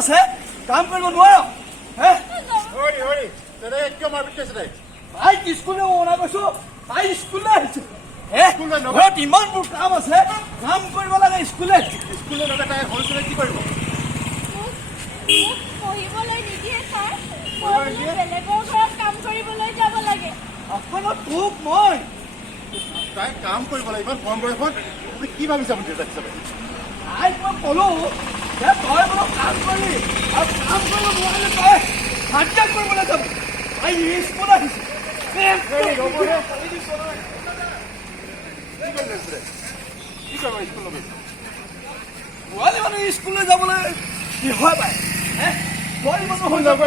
আছে কাম কৰিব নোৱাৰো হে হৰি হৰি দাদা কিয় মাৰ পিটিছে তাই তাই স্কুলে মনা কৈছো তাই স্কুলে আহিছে হে ঘৰত ইমানবোৰ কাম আছে কাম কৰিব লাগে স্কুলে স্কুলে দাদা তাই সৰু ছোৱালী কি কৰিব পঢ়িবলৈ নিদিয়ে ছাৰ মই বেলেগৰ ঘৰত কাম কৰিবলৈ যাব লাগে আপোনাৰ তোক মই তাই কাম কৰিব লাগে ইমান কম বয়সত তুমি কি ভাবিছা আপুনি দেউতাক হিচাপে তাইক মই ক'লো যে তই বোলো কাম কৰি আৰু কাম কৰিব নোৱাৰিলে তই হাজিৰা কৰিবলৈ যাবি তাই স্কুল আহিছে কি কৰিব স্কুল ল'বি ছোৱালী মানুহ স্কুললৈ যাবলৈ কি হয় পায় ছোৱালী মানুহ হৈ যাব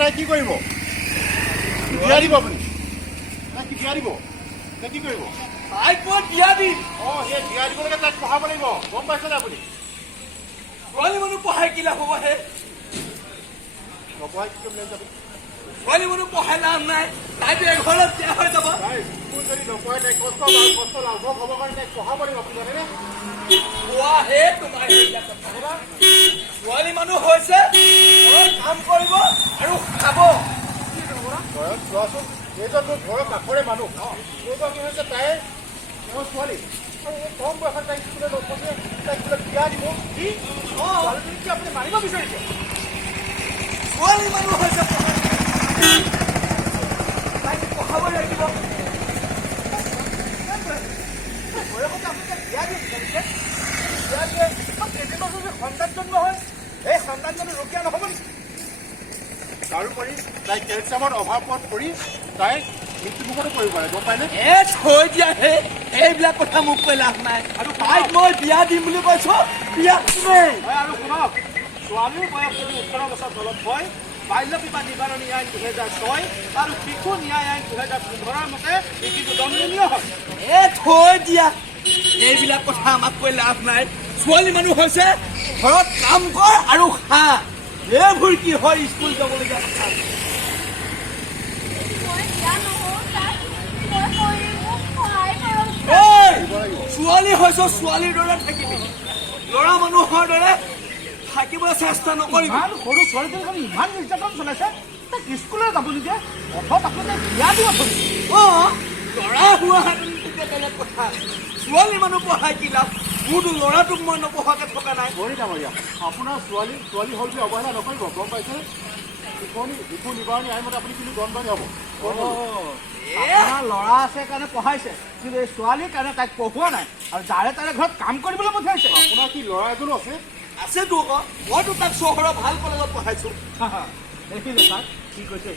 তাই কি কৰিব বিয়া দিব আপুনি তাই কি বিয়া দিব তাই কি কৰিব তাইক মই বিয়া দিম সেই বিয়া দিবলৈকে তাইক পঢ়াব লাগিব গম পাইছেনে আপুনি ছোৱালী মানুহ পঢ়াই কি লাভ হ'ব হে নপঢ়াই কি কৰিব যাবি ছোৱালী মানুহ পঢ়াই লাভ নাই তাইতো এঘৰত বিয়া হৈ যাব তাই স্কুল যদি নপঢ়ে তাই কষ্ট লাঘৱ হ'বৰ কাৰণে তাইক পঢ়াব লাগিব আপুনি জানেনে কোৱাহে তোমাৰ এইবিলাক কথা ছোৱালী মানুহ হৈছে ঘৰত কাম কৰিব আৰু খাব ঘৰত চোৱাচোন এইজন মোৰ ঘৰৰ কাষৰে মানুহ কি হৈছে তাই তেওঁৰ ছোৱালী আৰু এই কম বয়সত তাই স্কুলে নপঢ়ে তাই স্কুলে বিয়া দিব কি ছোৱালীজনী কি আপুনি মাৰিব বিচাৰিছে ছোৱালী মানুহ হৈছে তাইক পঢ়াব লাগিব বয়সতে আপুনি বিয়া দিয়ে বিচাৰিছে বিয়া দিয়ে কেইদিনমান যদি সন্তান জন্ম হয় এই সন্তানজনী ৰখীয়া নহ'ব নেকি তাৰোপৰি তাই কেলছিয়ামৰ অভাৱত পৰি তাই মৃত্যুমুখতো পৰিব পাৰে গম পায়নে থৈ দিয়া হে এইবিলাক কথা মোক কৈ লাভ নাই আৰু তাইক মই বিয়া দিম বুলি কৈছো বিয়া নেই হয় আৰু শুনক ছোৱালীৰ বয়স যদি 18 বছৰ তলত হয় বাল্য বিবাহ নিবাৰণী আইন 2006 আৰু শিশু ন্যায় আইন 2015 মতে ই কিন্তু দণ্ডনীয় হয় থৈ দিয়া এইবিলাক কথা আমাক কৈ লাভ নাই ছোৱালী মানুহ হৈছে ঘৰত কাম কৰ আৰু খা এইবোৰ কি হয় স্কুল যাবলগীয়া কথা মই বিয়া নহওঁ ছাৰ মই কৰি মোক সহায় কৰক ছোৱালী হৈছ ছোৱালীৰ দৰে থাকিবি ল'ৰা মানুহৰ দৰে থাকিবলৈ চেষ্টা নকৰিবি ইমান সৰু ছোৱালীজনী ইমান নিৰ্যাতন চলাইছে তাক স্কুললৈ যাব নিদিয়ে অথত আপুনি বিয়া দিব ধৰিছে ল'ৰা হোৱা বেলেগ কথা ছোৱালী মানুহ পঢ়াই কি লাভ মোৰতো ল'ৰাটোক মই নপঢ়াকে থকা নাই কৰি ডাঙৰীয়া আপোনাৰ ছোৱালী হ'ল যে অৱহেলা নকৰিব গম পাইছেনে শিশু নিবাৰণী আইনমতে আপুনি কিন্তু দণ্ডনীয় হ'ব আপোনাৰ ল'ৰা আছে কাৰণে পঢ়াইছে কিন্তু এই ছোৱালীৰ কাৰণে তাইক পঢ়োৱা নাই আৰু যাৰে তাৰে ঘৰত কাম কৰিবলৈ পঠিয়াইছে আপোনাৰ কি ল'ৰা এজনো আছে আছেতো আকৌ মইতো তাক চহৰৰ ভাল কলেজত পঢ়াইছো দেখিলে ছাৰ কি কৈছে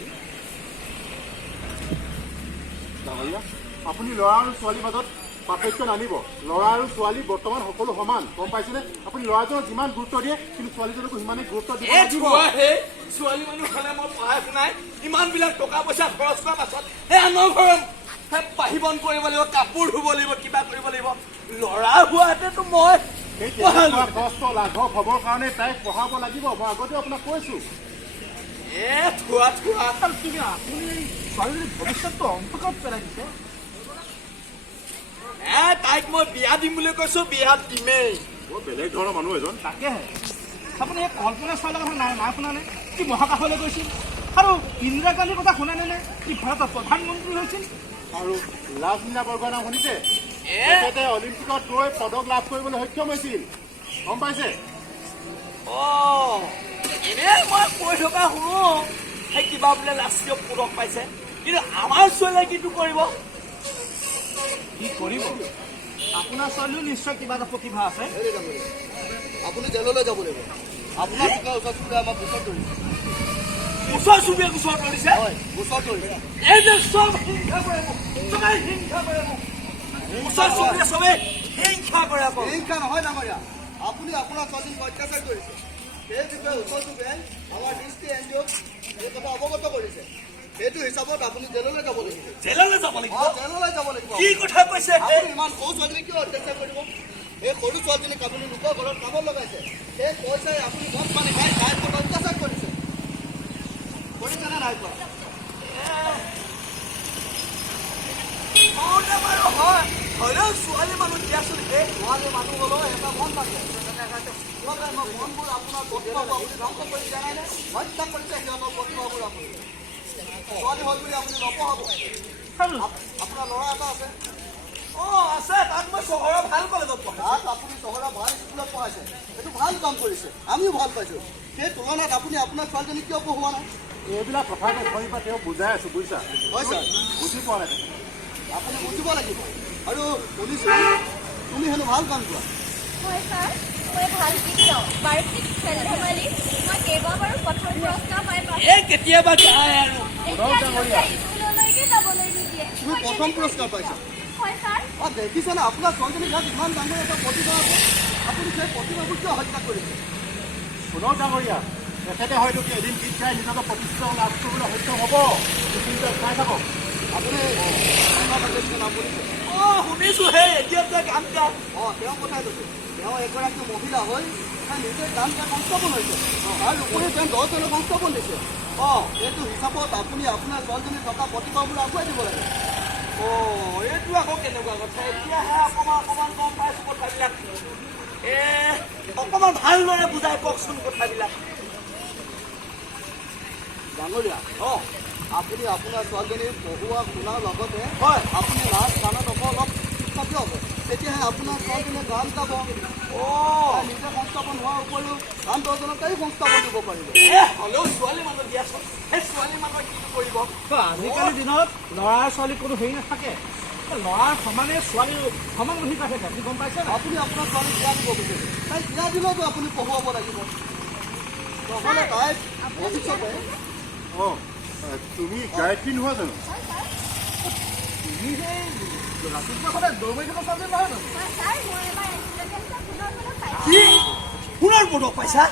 ডাঙৰীয়া আপুনি ল'ৰা আৰু ছোৱালীৰ মাজত পাৰ্থক্য নানিব ল'ৰা আৰু ছোৱালী বৰ্তমান সকলো সমান গম পাইছেনে আপুনি ল'ৰাজনক যিমান গুৰুত্ব দিয়ে কিন্তু ছোৱালীজনকো সিমানে গুৰুত্ব দিব লাগিব ছোৱালী মানুহ হ'লে মই পঢ়াই শুনাই ইমানবিলাক টকা পইচা খৰচ কৰাৰ পাছত সেই আনৰ ঘৰত বাহিবন কৰিব লাগিব কাপোৰ ধুব লাগিব কিবা কৰিব লাগিব ল'ৰা হোৱাহেঁতেতো মই কষ্ট লাঘৱ হ'বৰ কাৰণে তাইক পঢ়াব লাগিব মই আগতেও আপোনাক কৈছো আপুনি ছোৱালীজনীৰ ভৱিষ্যতটো অন্তৰত পেলাই দিছে তাইক মই বিয়া দিম বুলি কৈছো বিয়া দিমেই বৰ বেলেগ ধৰণৰ মানুহ এজন তাকেহে আপুনি এই কল্পনা চাওলাৰ কথা নাই শুনা নে কি মহাকাশলৈ গৈছিল আৰু ইন্দিৰা গান্ধীৰ কথা শুনা নে কি ভাৰতৰ প্ৰধানমন্ত্ৰী হৈছিল আৰু লাভলীনা বৰগোহাঁইৰ নাম শুনিছে তেখেতে অলিম্পিকত গৈ পদক লাভ কৰিবলৈ সক্ষম হৈছিল গম পাইছে এনে মই কৈ থকা শুনো সেই কিবা বোলে ৰাষ্ট্ৰীয় পদক পাইছে কিন্তু আমাৰ ছোৱালীয়ে কিটো কৰিব কি কৰিব আপোনাৰ ছোৱালীও নিশ্চয় কিবা এটা প্ৰতিভা আছে আপুনি জেললৈ যাব লাগিব আপোনাৰ ওচৰ চুবুৰীয়া আমাক গোচৰ ধৰিছে ওচৰ চুবুৰীয়া গোচৰ ধৰিছে হয় গোচৰ ধৰিছে এই যে চব হিংসা কৰে মোক চবেই হিংসা কৰে মোক ওচৰ চুবুৰীয়া চবেই হিংসা কৰে আকৌ হিংসা নহয় ডাঙৰীয়া আপুনি আপোনাৰ ছোৱালীক অত্যাচাৰ কৰিছে সেই বিষয়ে ওচৰ চুবুৰীয়াই আমাৰ দৃষ্টি এন জি অ'ক এই কথা অৱগত কৰিছে সেইটো হিচাপত আপুনি জেললৈ যাব লাগিব জেললৈ যাব লাগিব জেললৈ যাব লাগিব কি কথা কৈছে আপুনি ইমান সৰু ছোৱালীজনীক কিয় অত্যাচাৰ কৰিব এই সৰু ছোৱালীজনীক আপুনি লোকৰ ঘৰত কামত লগাইছে সেই পইচাই আপুনি মদ পানী খাই তাইৰ ওপৰত অত্যাচাৰ কৰিছে কৰিছেনে নাই কোৱা বাৰু হয় হ'লেও ছোৱালী মানুহ দিয়াচোন সেই ছোৱালী মানুহ হ'লেও এটা মন থাকে সিহঁতে মনবোৰ আপোনাৰ প্ৰতিভাবোৰ আপুনি ধ্বংস কৰি জানেনে? হত্যা কৰিছে সিহঁতৰ প্ৰতিভাবোৰ আপুনি। ছোৱালী হ'ল বুলি আপুনি নপঢ়াব। আপোনাৰ ল'ৰা এটা আছে, আছে তাক মই চহৰৰ ভাল কলেজত পঢ়া তাক আপুনি চহৰৰ ভাল স্কুলত পঢ়াইছে, সেইটো ভাল কাম কৰিছে, আমিও ভাল পাইছোঁ। সেই তুলনাত আপুনি আপোনাৰ ছোৱালীজনীক কিয় পঢ়োৱা নাই? এইবিলাক কথা নকৰি পৰা তেওঁ বুজাই আছোঁ, বুজিছা? হয় ছাৰ, বুজি পোৱা নাই তেখেতে। আপুনি বুজিব লাগিব। আৰু শুনিছোঁ তুমি হেনো ভাল কাম কৰা। হয় ছাৰ, মই ভাল গীত গাওঁ, বাৰ্ষিক খেল ধেমালি মই কেইবাবাৰো প্ৰথম পুৰস্কাৰ পাই পাইছোঁ। এই কেতিয়াবা গায় আৰু এতিয়া স্কুললৈকে যাবলৈ নিদিয়ে। তুমি প্ৰথম পুৰস্কাৰ পাইছা। হয় ছাৰ। দেখিছেনে আপোনাৰ ছোৱালীজনীৰ গাত ইমান ডাঙৰ এটা প্ৰতিভা আছে, আপুনি সেই প্ৰতিভাবোৰ কিয় হত্যা কৰিছে? শুনক ডাঙৰীয়া, তেখেতে হয়তো এদিন গীত গাই নিজকে প্ৰতিষ্ঠিত লাভ কৰিবলৈ সক্ষম হ'ব। কিন্তু চাই থাকক। আপুনি শুনিছে? শুনিছো সেই এতিয়া যে গান গায় তেওঁ কথাই কৈছে। তেওঁ এগৰাকী মহিলা হৈ নিজে গান গাই সংস্থাপন হৈছে, তাৰ উপৰিও তেওঁ 10জনক সংস্থাপন দিছে। এইটো হিচাপত আপুনি আপোনাৰ ছোৱালীজনীৰ থকা প্ৰতিভাবোৰ আগুৱাই দিব লাগে। এইটো আকৌ কেনেকুৱা কথা এতিয়াহে অকণমান গম পাইছো কথাবিলাক। অকণমান ভালদৰে বুজাই কওকচোন কথাবিলাক। ডাঙৰীয়া, আপুনি আপোনাৰ ছোৱালীজনীৰ পঢ়ুৱা শুনাৰ লগতে হয় আপুনি নাচ গানত অলপ শিক্ষা দিয়ক, তেতিয়াহে আপোনাৰ ছোৱালীজনীয়ে গান গাব। নিজে সংস্থাপন হোৱাৰ উপৰিও আন 10জনক তাইও সংস্থাপন দিব পাৰিব। হ'লেও ছোৱালী মানুহ দিয়াচোন, সেই ছোৱালী মানুহে কি কৰিব? আজিকালিৰ দিনত ল'ৰা ছোৱালী কোনো হেৰি নাথাকে, ল'ৰাৰ সমানে ছোৱালীৰ সমান অধিকাৰ থাকে। আপুনি গম পাইছে নাই? আপুনি আপোনাৰ ছোৱালীক বিয়া দিব বিচাৰিছে, তাই বিয়া দিলেওতো আপুনি পঢ়ুৱাব লাগিব, নহ'লে তাইক ভৱিষ্যতে তুমি গায়ত্ৰী নোহোৱা জানো? তুমি সেই ৰাতিপুৱা সদায় দৌৰ মাৰি থকা ছোৱালী নহয় জানো? হয় ছাৰ, মই এবাৰ এক্সিডেণ্টত সোণৰ পদক পাইছোঁ। কি সোণৰ পদক পাইছা?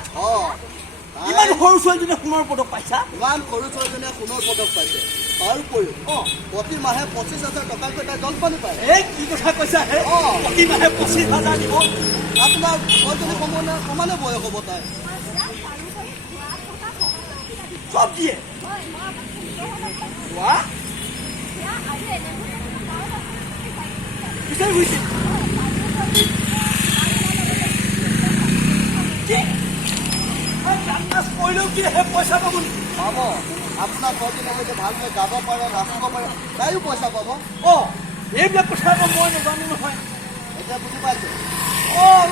ইমান সৰু ছোৱালীজনীয়ে সোণৰ পদক পাইছা? ইমান সৰু ছোৱালীজনীয়ে সোণৰ পদক পাইছে, তাৰ উপৰিও প্ৰতি মাহে 25,000 টকাকৈ তাই জলপানী পায়। এই কি কথা কৈছা হে? প্ৰতি মাহে 25,000 দিব? আপোনাৰ ছোৱালীজনী সমানে বয়স হ'ব তাই। মই বিৰাট তাৰোপৰি খোৱা থকা সকলো কিবা দিছোঁ। চব দিয়ে হয়, মই আমাক সুন্দৰভাৱে পাইছোঁ। কোৱা সেয়া আৰু এনেবোৰ কিছুমান গাঁৱত আছে, পিছে হৈছিল কি গান নাচ কৰিলেও কি সেই পইচা পাব নেকি? পাব, আপোনাৰ ছোৱালীজনীয়ে যদি ভালকৈ গাব পাৰে, নাচিব পাৰে, তাইও পইচা পাব। এইবিলাক কথা আকৌ মই নাজানো নহয়। এতিয়া বুজি পাইছে?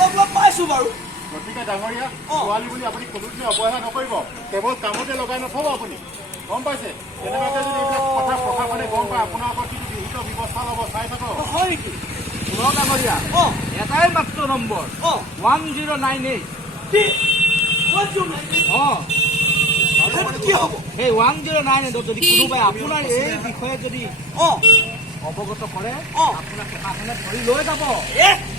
অলপ পাইছো বাৰু। গতিকে ডাঙৰীয়া, ছোৱালী বুলি আপুনি কোনোদিনে অৱহেলা নকৰিব, কেৱল কামতে লগাই নথব আপুনি। গম পাইছে? তেনেকুৱাকে যদি এইবিলাক কথা প্ৰশাসনে গম পায়, আপোনাৰ ওপৰত কিন্তু বিহিত ব্যৱস্থা ল'ব। চাই থাকক। হয় নেকি? শুনক ডাঙৰীয়া, এটাই মাত্ৰ নম্বৰ 1098। কি কি হ'ব? সেই 1098 যদি কোনোবাই আপোনাৰ এই বিষয়ে যদি অৱগত কৰে, আপোনাক প্ৰশাসনে ধৰি লৈ যাব।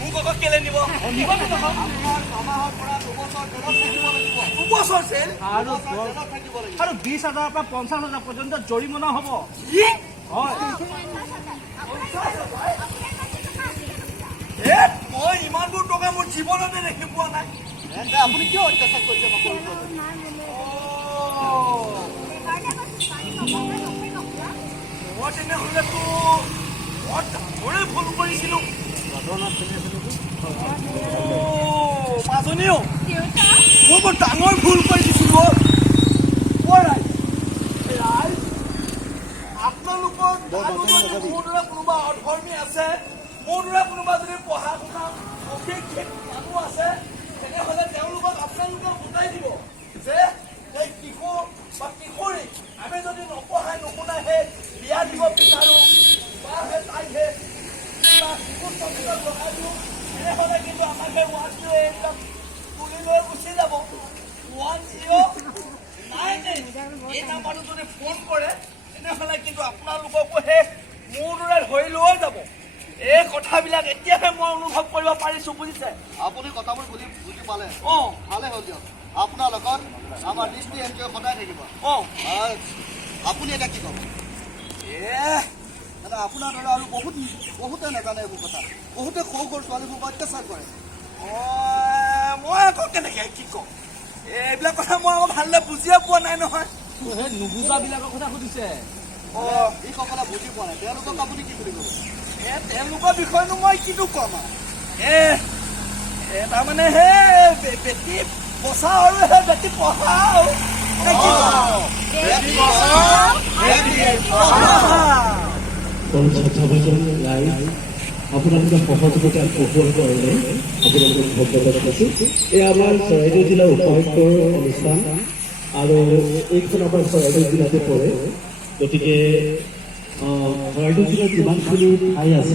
মোক আকৌ কেলে নিব? আপোনাৰ 9মাহৰ পৰা 2বছৰ জেলত থাকিব লাগিব। 2বছৰ জেল? আৰু জেলত থাকিব লাগিব। আৰু 20,000 পৰা 50,000 পৰ্যন্ত জৰিমনা হ'ব। কি? হয়, মই ইমানবোৰ টকা মোৰ জীৱনতে দেখি পোৱা নাই। আপুনি কিয় অত্যাচাৰ কৰিছে? মই তেনেহ'লেতো মই ডাঙৰে ভুল কৰিছিলো। মাজনীও মই বৰ ডাঙৰ ভুল কৰি দিছিলো। আপোনালোকৰ আৰু যদি মোৰ দৰে কোনোবা অধৰ্মী আছে, মোৰ দৰে কোনোবা যদি পঢ়া শুনা অশিক্ষিত মানুহ আছে, তেনেহ'লে তেওঁলোকক আপোনালোকে বুজাই দিব যে এই কিশোৰ বা কিশোৰী আমি যদি নপঢ়াই নুশুনাইহে বিয়া দিব বিচাৰো বা সেই তাইহে কিবা শিশুৰ চকীত লগাই দিওঁ, তেনেহ'লে কিন্তু আমাৰ সেই 10 এইবিলাক তুলি লৈ গুচি যাব। 1098 এই নাম্বাৰটো যদি ফোন কৰে, তেনেহ'লে কিন্তু আপোনালোককো সেই মোৰ দৰে ধৰি লৈ যাব। এই কথাবিলাক এতিয়াহে মই অনুভৱ কৰিব পাৰিছো, বুজিছে? আপুনি কথাবোৰ বুজি পালে ভালে হ'ল দিয়ক। আপোনাৰ লগত আমাৰ দৃষ্টি এনজিঅ সদায় থাকিব। আপুনি এতিয়া কি ক'ব? মানে আপোনাৰ দৰে আৰু বহুতে নাজানে এইবোৰ কথা। বহুতে সৰু সৰু ছোৱালীবোৰক অত্যাচাৰ কৰে। মই আকৌ কেনেকে কি ক'ম? এইবিলাক কথা মই আকৌ ভালদৰে বুজিয়ে পোৱা নাই নহয়। সেই নুবুজাবিলাকৰ কথা সুধিছে। যিসকলে বুজি পোৱা নাই তেওঁলোকক আপুনি কি বুলি ক'ব? তেওঁলোকৰ বিষয়েনো মই কিনো ক'ম আৰু? তাৰমানে সেই বেটি বচাও আৰু সেই বেটি পঢ়াও নে কি কয়? বেটি বচাও, বেটি পঢ়াও। ছাত্ৰজন লাই আপোনালোকে সহযোগিতা আগবঢ়োৱাৰ কাৰণে আপোনালোকক ধন্যবাদ জনাইছোঁ। এই আমাৰ চৰাইদেউ জিলাৰ উপায়ুক্তৰ অনুষ্ঠান আৰু এইখন আমাৰ চৰাইদেউ জিলাতে পৰে, গতিকে চৰাইদেউ জিলাৰ যিমানখিনি ঠাই আছে